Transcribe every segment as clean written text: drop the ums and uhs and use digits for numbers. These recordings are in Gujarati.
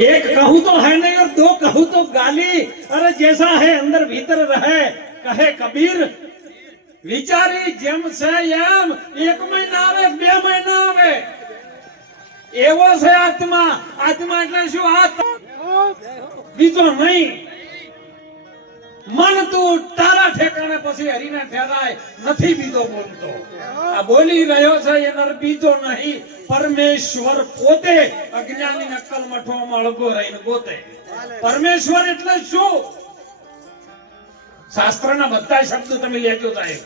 एक कहूँ तो है नहीं और दो कहूँ तो गाली। अरे जैसा है अंदर भीतर रहे कहे कबीर विचारी जेम से एम एक महीना आवे बे महीना आवे एवो છે આત્મા આત્મા એટલે શું આત્મા બીજો નહીં મન તું તારા ઠેકાણે પછી હરીના ઠેરાય નથી બીજો બોલતો આ બોલી રહ્યો છે એનો બીજો નહીં પરમેશ્વર પોતે અજ્ઞાની નકલ મઠોમાં અળગો રહીને ગોતે પરમેશ્વર એટલે શું શાસ્ત્રના બધા શબ્દ તમે લેજો સાહેબ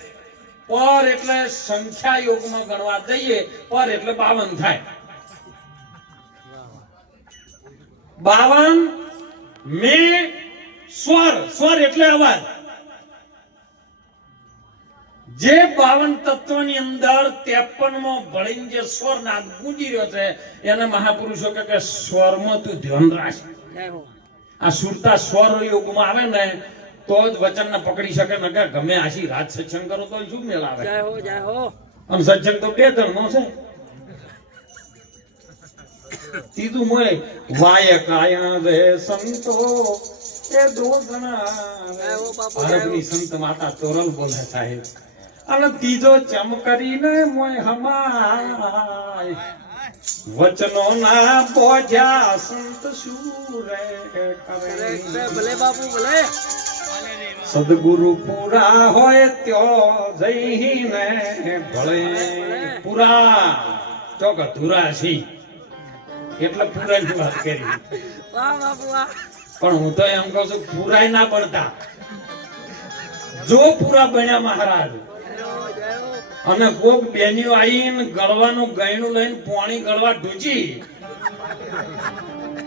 પર એટલે સંખ્યા યોગમાં ગણવા જઈએ પર એટલે 52 થાય 52 મે સ્વર સ્વર એટલે અવાજ જે 52 તત્વની અંદર 53મો ભળીને જે સ્વર નાદ ગુંજી રહ્યો છે એને મહાપુરુષો કે સ્વરમાં તું ધ્યાન રાખ આ સુરતા સ્વર યોગમાં આવે ને તો જ વચનને પકડી શકે ન કે ગમે આશી રાત સત્સંગ કરો તો શું મેળ આવે જય હો અને સત્સંગ તો બે ધર્મો છે તીધું મળે વાય કાયા રે સંતો એ દોષના ભારતની સંત માતા તોરલ બોલે સાહેબ અને ત્રીજો ચમ કરીને મોય હમાય વચનો ના બોજા સંત સુરે કરે ભલે બાપુ ભલે સદગુરુ પૂરા હોય ત્યો જઈને ભલે પૂરા ચોક અધૂરા છે એટલે પૂરાની વાત કરી વાહ બાપુ વાહ પણ હું તો એમ કહું છું પૂરાય ના બનતા જો પૂરા બન્યા મહારાજ અને કોક બેનીઓ આવીને ગળવાનું ગયણું લઈને પાણી ગળવા ઢૂચી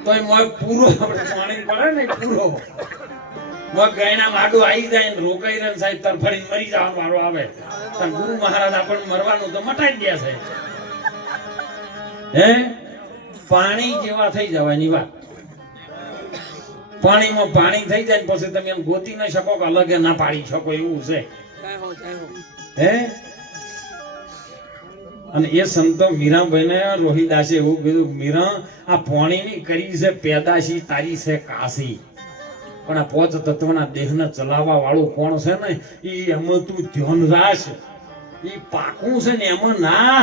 તો મોય પૂરો આપણે પાણી પડે ને પૂરો મોય ગયણા માડું આવી જાય ને રોકાઈ રહે સાહેબ તરફડીને મરી જવા વાળો આવે તો ગુરુ મહારાજ આપણને મરવાનું તો મટાઈ ગયા છે હે પાણી જેવા થઈ જવાની વાત પાણીમાં પાણી થઈ જાય પછી તમે એમ ગોતી ન શકો કે અલગ ના પાડી શકો એવું છે હે અને એ સંતો મીરાભાઈને રોહિદાસે એવું કીધું મીરા આ પાણીની કરી છે પેદાશી તારી છે કાશી પણ આ પોચ તત્વના દેહને ચલાવવા વાળું કોણ છે ને ઈ એમાં તું ધ્યાન રાખ ઈ પાકું છે ને એમાં ના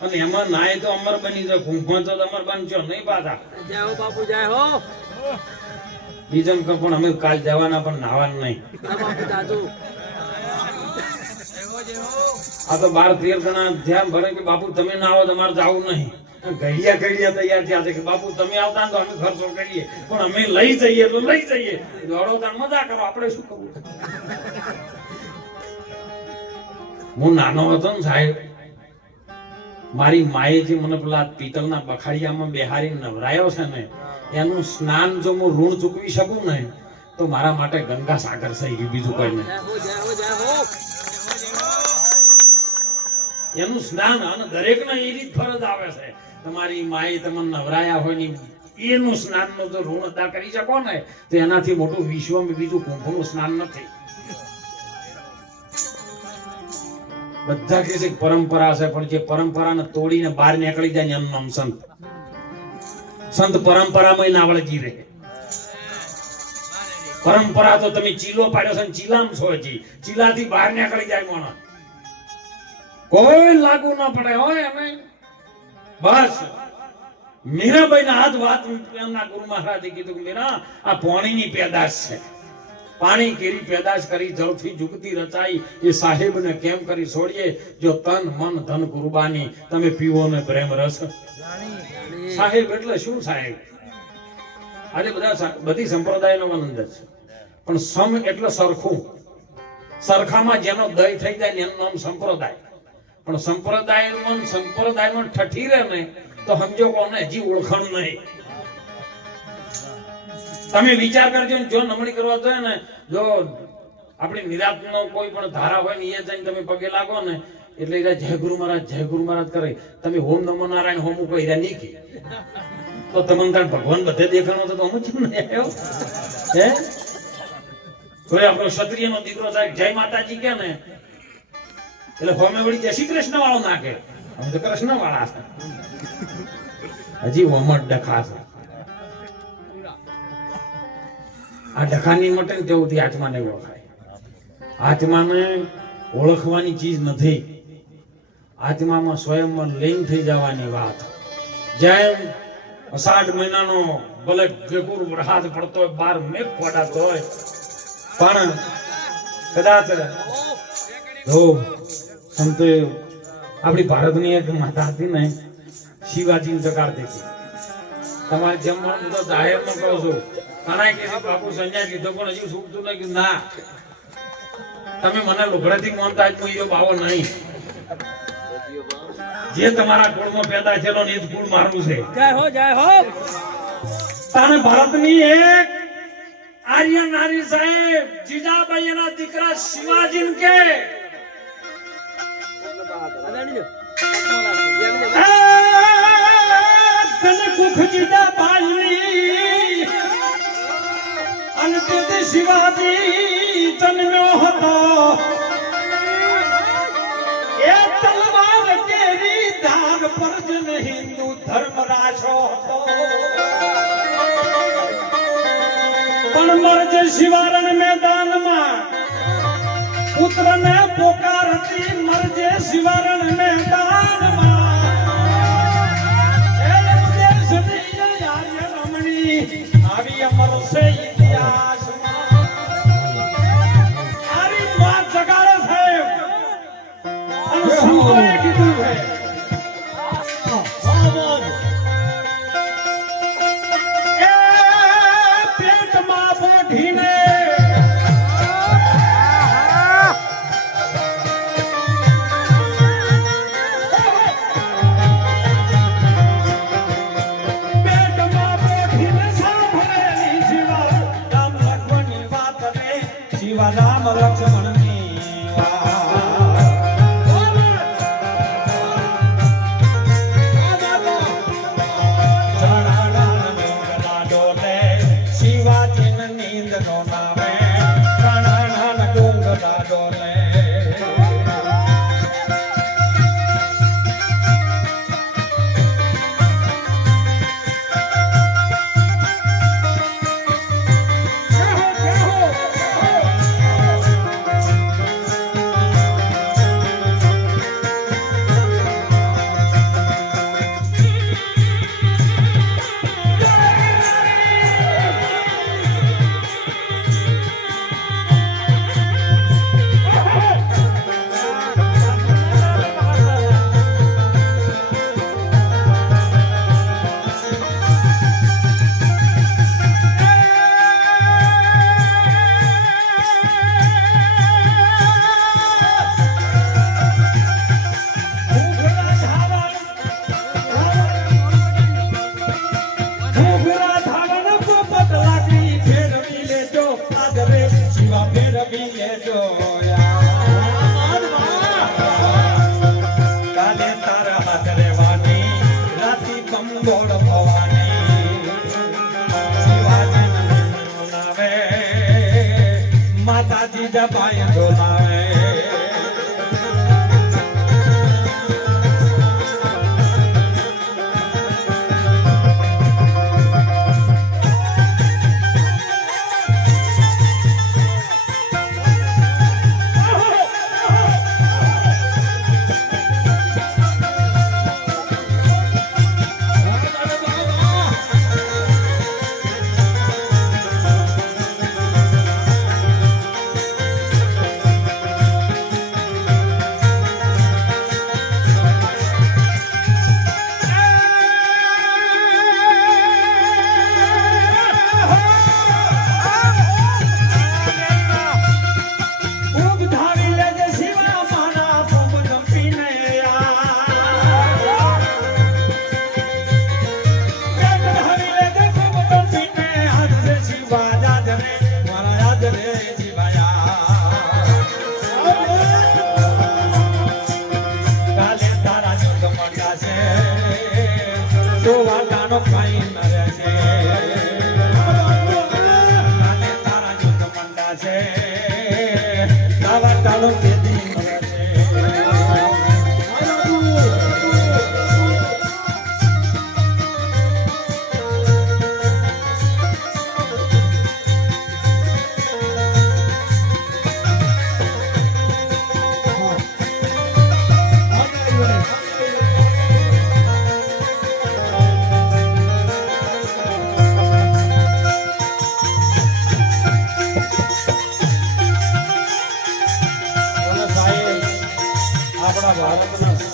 અને એમાં નાય તો અમર બની જાય કુંભમાં તો અમર બનશો નહીં પાછા જય હો બાપુ જય હો બીજમ કે પણ અમે કાલ જવાના પણ નાવાનું નહીં આ તો 12-13 જણા ધ્યાન ભરે કે બાપુ તમે ના આવો તમારે જવું નહીં ઘડિયા તૈયાર થયા છે કે બાપુ તમે આવતા તો અમે ખર્ચો કરીએ પણ અમે લઈ જઈએ તો લઈ જઈએ દોડો તાર મજા કરો આપણે શું કરવું હું નાનો હતો ને સાહેબ મારી માએથી મને પેલા પિત્તળના બખાડિયામાં બેહારી નવરાયો છે ને એનું સ્નાન જો હું ઋણ ચૂકવી શકું ને તો મારા માટે ગંગા સાગર થઈ બીજું કોઈ નહીં એનું સ્નાન અને દરેકને એ રીત ફરજ આવે છે તમારી માએ તમને નવરાયા હોય ને એનું સ્નાનનું જો ઋણ અદા કરી શકો ને તો એનાથી મોટું વિશ્વમાં બીજું કુંભનું સ્નાન નથી બધા કે છે પરંપરા છે પણ જે પરંપરાને તોડીને બહાર નીકળી જાય ને એનું નામ સંત સંત પરંપરામાં ના વળગી રહે પરંપરા તો તમે ચીલો પાડ્યો છે ચીલામ છો હજી ચીલાથી બહાર નીકળી જાય માણસ કોઈ લાગુ ના પડે હોય અમે બસ મીરાબાઈ ના હાથ વાત એમના ગુરુ મહારાજે કીધું મીરા આ પાણીની પેદાશ છે પાણી કેરી પેદાશ કરી જળથી જુગતી રચાઈ એ સાહેબને કેમ કરી છોડીએ જો તન મન ધન કુરબાની તમે પીવો ને પ્રેમ રસ સાહેબ એટલે શું સાહેબ આજે બધી સંપ્રદાયનો આનંદ છે પણ સમ એટલે સરખું સરખામાં જેનો દય થઈ જાય ને એનું નામ સંપ્રદાય પણ સંપ્રદાયમાં ઠઠી રહે ને તો સમજો કોને હજી ઓળખાણ નહીં તમે વિચાર કરજો જો નમણી કરવા જોઈએ ને જો આપણી નિરાતનો કોઈ પણ ધારા હોય ને એ જઈને તમે પગે લાગો ને એટલે જય ગુરુ મહારાજ કરે તમે ઓમ નમો નારાયણ હોમું કોઈ નહીં કે તો તમને ત્યાં ભગવાન બધે દેખાણો તો અમુક નહીં આવ્યો હે કોઈ આપણો ક્ષત્રિય નો દીકરો સાહેબ જય માતાજી કે ને એટલે હોમે વળી જય શ્રી કૃષ્ણ વાળો નાખે અમે તો કૃષ્ણ વાળા છે. હજી વમટ ડખા છે. આ ડખાની મટે ને તેવું આત્માને ઓળખાય. આત્માને ઓળખવાની ચીજ નથી. આત્મામાં સ્વયંમાં લીન થઈ જવાની વાત. જેમ અષાઢ મહિનાનો ભલે ગેપુર વરસાદ પડતો હોય, બાર મેઘ પડાતો હોય, પણ કદાચ જો સંતો આપણી ભારતની એક માતા હતી ને, શિવાજી જગાડતી હતી. તમારે જમવાનું તો જાહેરમાં કહો છો, કાના કે બાપુ સંજય કીધો પણ હજુ સુખતું નહીં. કે ના, તમે મને લુગડાથી માનતા જ હું ઈયો બાવો નહીં. જે તમારા કુળમાં પેદા થયેલો ને એ જ કુળ મારું છે. જય હો, જય હો. તારે ભારતની એક આર્ય નારી સાહેબ જીજાબાઈ એના દીકરા શિવાજી કે શિવાજી જન્મ્યો હતો. એ તલવાર કેરી ધાર પર જન હિન્દુ ધર્મ રાખ્યો હતો. પણ મરજે શિવારણ મેદાનમાં પુત્રને પોકારતી. મરજે શિવારણ મેદાનમાં એ દેશની આર્ય રમણી આવી અમર છે ઇતિહાસમાં. આરી વાત જગાડે છે અને સંતોએ કીધું છે. રામ લક્ષ્મણની શિવાજી નીંદ નો નામે ડુંગરા ડોલે. માતાજી જપાય ડોલાવે. ચાલો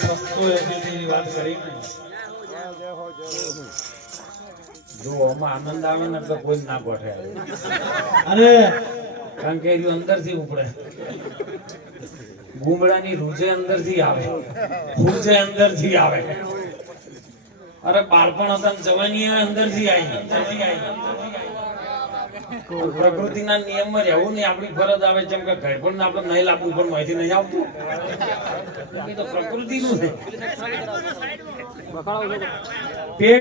સંતો વાત કરી ને જો આમાં આનંદ આવે ને તો કોઈ ના ગોઠે અરે કારણ કે એ અંદરથી ઉપડે ગુમડાની રૂજે અંદરથી આવે રૂજે અંદરથી આવે અરે બાળપણ હતા ને જવાની અંદરથી આવી પ્રકૃતિના નિયમમાં રહેવું નહીં આપણી ફરજ આવે જેમ કે ઘડપણ ને આપણે નહીં લાવવું પણ માહિતી નહીં આવતું એ તો પ્રકૃતિનું છે પેટ